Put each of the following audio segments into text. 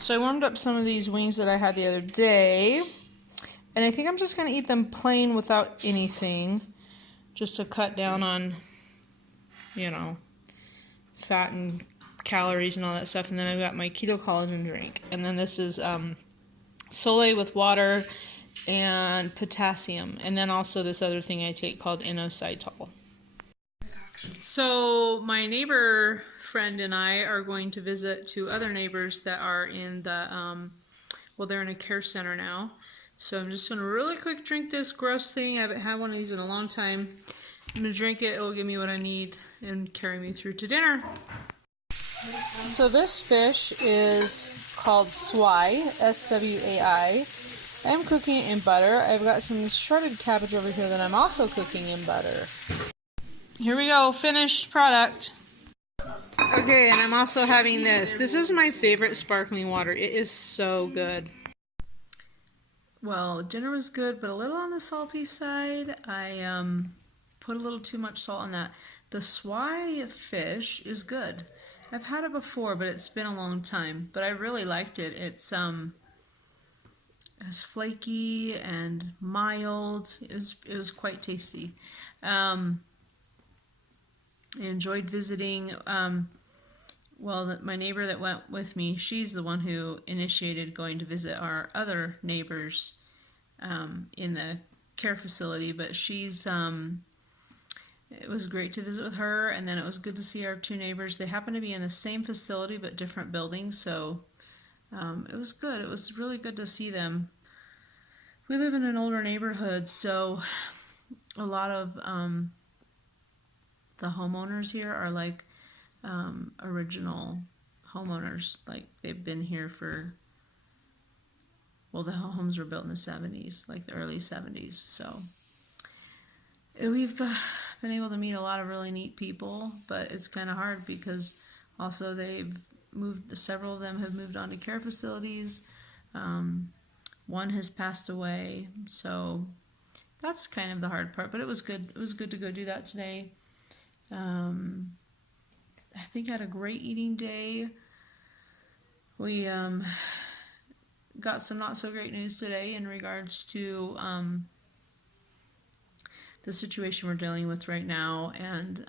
So I warmed up some of these wings that I had the other day, and I think I'm just going to eat them plain without anything, just to cut down on, you know, fat and calories and all that stuff. And then I've got my keto collagen drink, and then this is Sole with water and potassium, and then also this other thing I take called inositol. So my neighbor friend and I are going to visit two other neighbors that are in the, well, they're in a care center now. So I'm just going to really quick drink this gross thing. I haven't had one of these in a long time. I'm going to drink it. It'll give me what I need and carry me through to dinner. So this fish is called swai, S-W-A-I. I'm cooking it in butter. I've got some shredded cabbage over here that I'm also cooking in butter. Here we go, finished product. Okay, and I'm also having this. This is my favorite sparkling water. It is so good. Well, dinner was good, but a little on the salty side. I put a little too much salt on that. The swai fish is good. I've had it before, but it's been a long time. But I really liked it. It's flaky and mild. It was quite tasty. I enjoyed visiting. My neighbor that went with me, she's the one who initiated going to visit our other neighbors in the care facility. But it was great to visit with her, and then it was good to see our two neighbors. They happen to be in the same facility but different buildings, so it was good. It was really good to see them. We live in an older neighborhood, so a lot of the homeowners here are like original homeowners. Like they've been here for, well, the homes were built in the 70s, like the early 70s. So we've been able to meet a lot of really neat people, but it's kind of hard because also several of them have moved on to care facilities. One has passed away, so that's kind of the hard part, but it was good. It was good to go do that today. I think I had a great eating day. We got some not so great news today in regards to the situation we're dealing with right now, and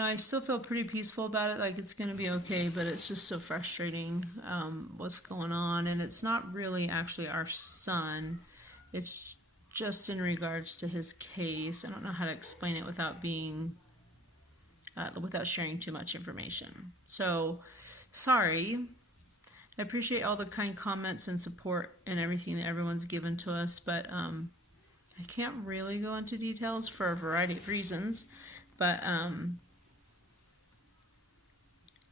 I still feel pretty peaceful about it, like it's going to be okay, but it's just so frustrating what's going on, and it's not really actually our son. It's just in regards to his case. I don't know how to explain it without sharing too much information. So, sorry. I appreciate all the kind comments and support and everything that everyone's given to us, but I can't really go into details for a variety of reasons. But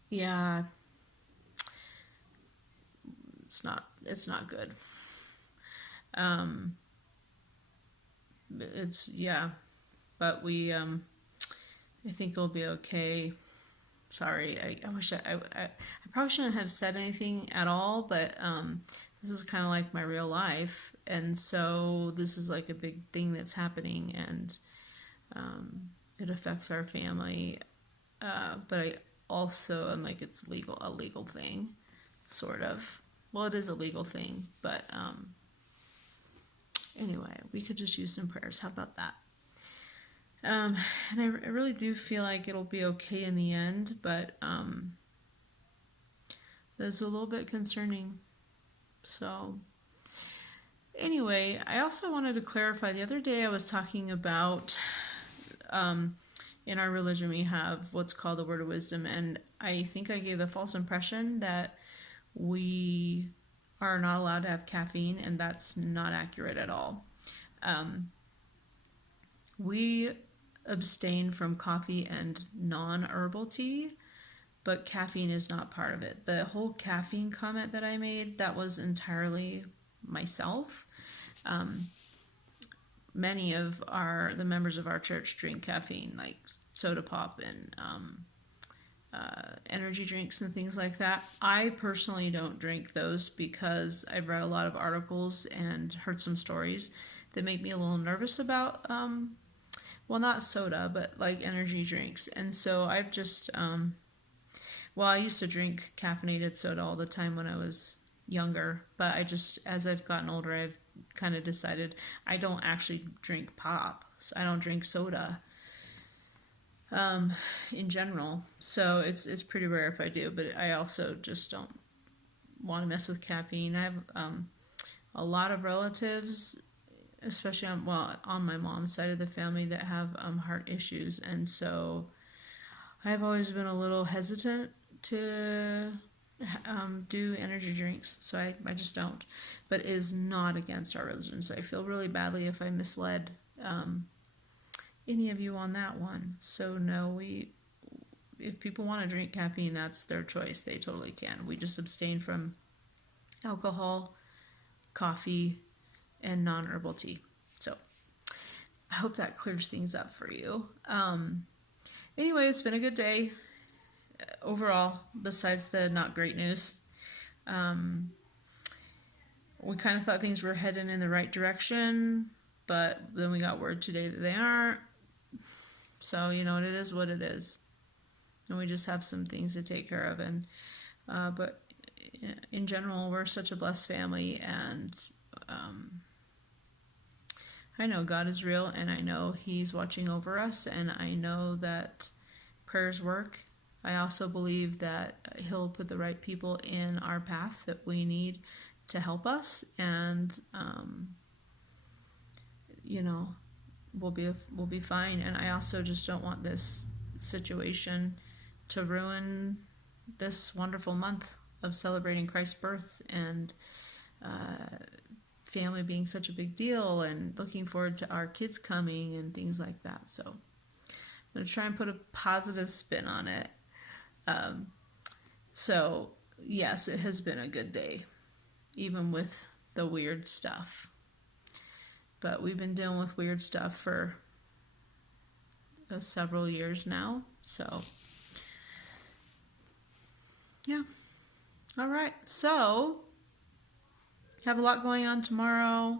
yeah, it's not good. But we I think it'll be okay. Sorry, I wish I probably shouldn't have said anything at all, but this is kind of like my real life, and so this is like a big thing that's happening, and it affects our family. But I also am like, it's a legal thing, sort of. Well, it is a legal thing, but anyway, we could just use some prayers. How about that? And I really do feel like it'll be okay in the end, but it's a little bit concerning. So anyway, I also wanted to clarify, the other day I was talking about in our religion we have what's called the word of wisdom, and I think I gave the false impression that we are not allowed to have caffeine, and that's not accurate at all. We abstain from coffee and non-herbal tea, but caffeine is not part of it. The whole caffeine comment that I made, that was entirely myself. Many of the members of our church drink caffeine, like soda pop and energy drinks and things like that. I personally don't drink those because I've read a lot of articles and heard some stories that make me a little nervous about well, not soda, but like energy drinks. And so I've just Well, I used to drink caffeinated soda all the time when I was younger, but as I've gotten older, I've kind of decided I don't actually drink pop. So I don't drink soda in general. So it's pretty rare if I do, but I also just don't want to mess with caffeine. I have a lot of relatives, especially on my mom's side of the family, that have heart issues, and so I've always been a little hesitant to do energy drinks, so I just don't. But it is not against our religion, so I feel really badly if I misled any of you on that one. So no, if people want to drink caffeine, that's their choice. They totally can. We just abstain from alcohol, coffee, and non-herbal tea. So I hope that clears things up for you. Anyway, it's been a good day overall, besides the not great news. We kind of thought things were heading in the right direction, but then we got word today that they aren't. So, it is what it is. And we just have some things to take care of. And but in general, we're such a blessed family, and I know God is real, and I know He's watching over us, and I know that prayers work. I also believe that He'll put the right people in our path that we need to help us, and we'll be fine. And I also just don't want this situation to ruin this wonderful month of celebrating Christ's birth, and family being such a big deal, and looking forward to our kids coming and things like that. So I'm going to try and put a positive spin on it. So yes, it has been a good day, even with the weird stuff. But we've been dealing with weird stuff for several years now. So yeah. All right. So have a lot going on tomorrow,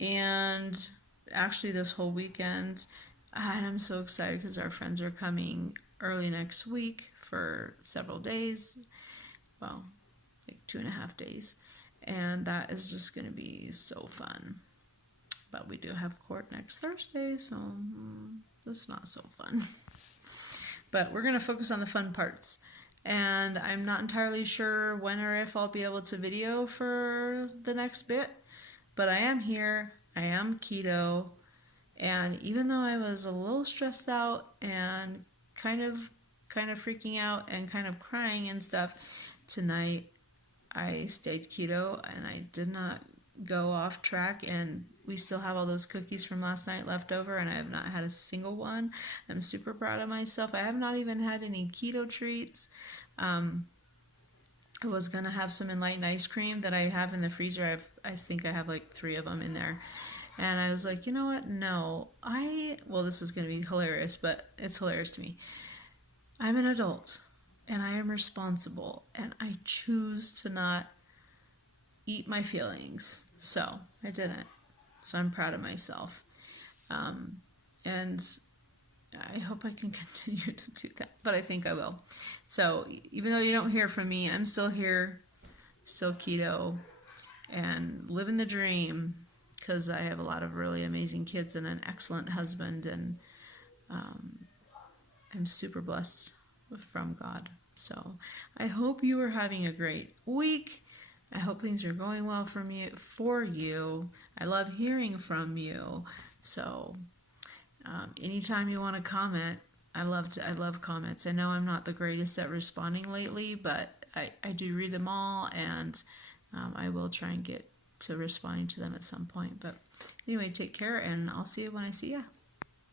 and actually this whole weekend. And I'm so excited because our friends are coming early next week for several days. Well, like 2.5 days. And that is just going to be so fun. But we do have court next Thursday, so it's not so fun. But we're going to focus on the fun parts. And I'm not entirely sure when or if I'll be able to video for the next bit. But I am here. I am keto. And even though I was a little stressed out and kind of freaking out and kind of crying and stuff, tonight I stayed keto and I did not go off track, and we still have all those cookies from last night left over, and I have not had a single one. I'm super proud of myself. I have not even had any keto treats. I was going to have some enlightened ice cream that I have in the freezer. I think I have like 3 of them in there. And I was like, you know what? No, this is going to be hilarious, but it's hilarious to me. I'm an adult, and I am responsible, and I choose to not eat my feelings. So I didn't. So I'm proud of myself. And I hope I can continue to do that, but I think I will. So even though you don't hear from me, I'm still here, still keto, and living the dream, because I have a lot of really amazing kids and an excellent husband, and I'm super blessed from God. So I hope you are having a great week. I hope things are going well for you. I love hearing from you. So anytime you want to comment, I love comments. I know I'm not the greatest at responding lately, but I do read them all, and I will try and get to responding to them at some point. But anyway, take care, and I'll see you when I see you.